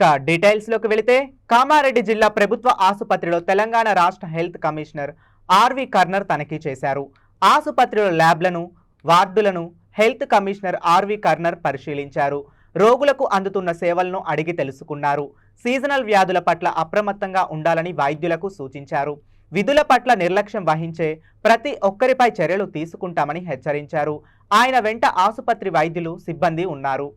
ఇక డీటెయిల్స్లోకి వెళితే కామారెడ్డి జిల్లా ప్రభుత్వ ఆసుపత్రిలో తెలంగాణ రాష్ట్ర హెల్త్ కమిషనర్ ఆర్వి కర్నర్ తనిఖీ చేశారు. ఆసుపత్రిలో ల్యాబ్లను, వార్డులను హెల్త్ కమిషనర్ ఆర్వి కర్నర్ పరిశీలించారు. రోగులకు అందుతున్న సేవలను అడిగి తెలుసుకున్నారు. సీజనల్ వ్యాధుల పట్ల అప్రమత్తంగా ఉండాలని వైద్యులకు సూచించారు. విధుల పట్ల నిర్లక్ష్యం వహించే ప్రతి ఒక్కరిపై చర్యలు తీసుకుంటామని హెచ్చరించారు. ఆయన వెంట ఆసుపత్రి వైద్యులు, సిబ్బంది ఉన్నారు.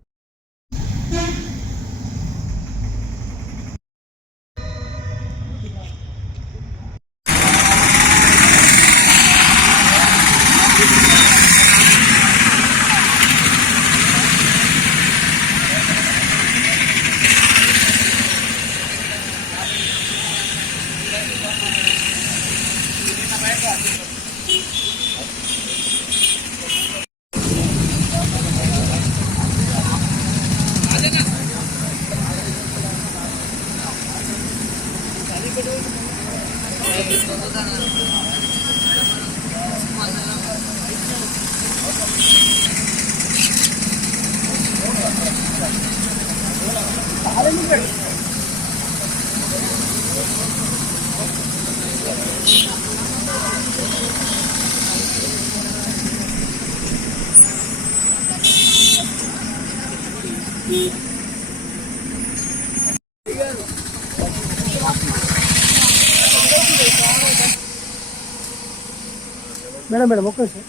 మేడం ఒక్క నిమిషం.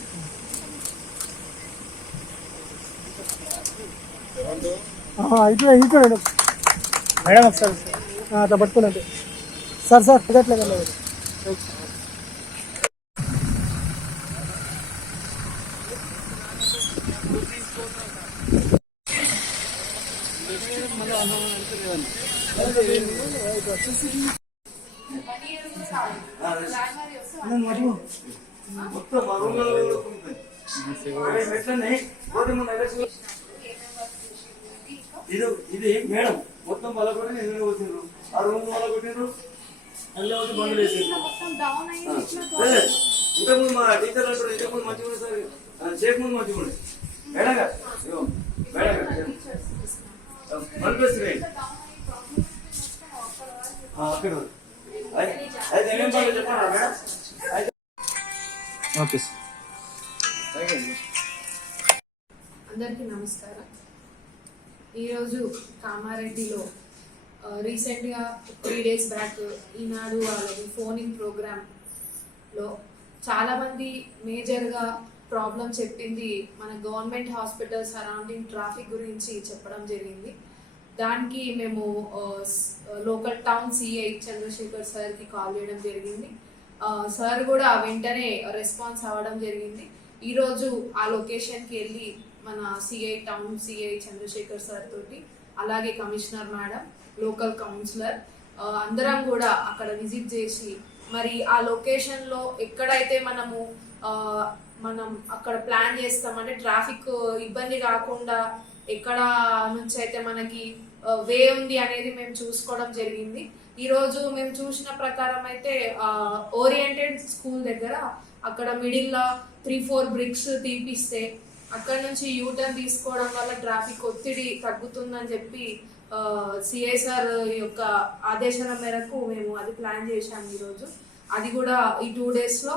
ఇటు మేడం ఒకసారి అట్లా పట్టుకున్నట్టు సార్ ఎట్లా ఇది మేడం మొత్తం బలపడి నేను వచ్చిండ్రు ఆ రూమ్ వల్ల కొట్టిండ్రు అల్లే వచ్చి బండ్లు వేసిండ్రు. ఇంతకుముందు మా టీచర్ అంటారు ఇంతకుముందు మంచిగా ఉండే సార్ షేక్ ముందు మంచిగా ఉండే మేడం గారు మేడం గారు మనిపిస్తున్నాయి అక్కడ అయితే ఏమేం బాగా చెప్పండి మేడం. Okay sir. అందరికీ నమస్కారం. ఈరోజు కామారెడ్డిలో రీసెంట్గా 3 days బ్యాక్ ఈనాడు వాళ్ళది ఫోనింగ్ ప్రోగ్రాంలో చాలామంది మేజర్గా ప్రాబ్లం చెప్పింది మన గవర్నమెంట్ హాస్పిటల్ సరౌండింగ్ ట్రాఫిక్ గురించి చెప్పడం జరిగింది. దానికి మేము లోకల్ టౌన్ సిఐ చంద్రశేఖర్ సార్కి కాల్ చేయడం జరిగింది. సార్ కూడా వెంటనే రెస్పాన్స్ అవ్వడం జరిగింది. ఈరోజు ఆ లొకేషన్కి వెళ్ళి మన టౌన్ సిఐ చంద్రశేఖర్ సార్ తోటి, అలాగే కమిషనర్ మేడం, లోకల్ కౌన్సిలర్ అందరం కూడా అక్కడ విజిట్ చేసి మరి ఆ లొకేషన్లో ఎక్కడైతే మనం అక్కడ ప్లాన్ చేస్తామంటే ట్రాఫిక్ ఇబ్బంది కాకుండా ఎక్కడ నుంచి అయితే మనకి వే ఉంది అనేది మేము చూసుకోవడం జరిగింది. ఈరోజు మేము చూసిన ప్రకారం అయితే ఓరియంటెడ్ స్కూల్ దగ్గర అక్కడ మిడిల్లో 3-4 బ్రిక్స్ తీపిస్తే అక్కడ నుంచి యూటర్న్ తీసుకోవడం వల్ల ట్రాఫిక్ ఒత్తిడి తగ్గుతుందని చెప్పి సిఐసార్ యొక్క ఆదేశాల మేరకు మేము అది ప్లాన్ చేశాము. ఈరోజు అది కూడా ఈ 2 days లో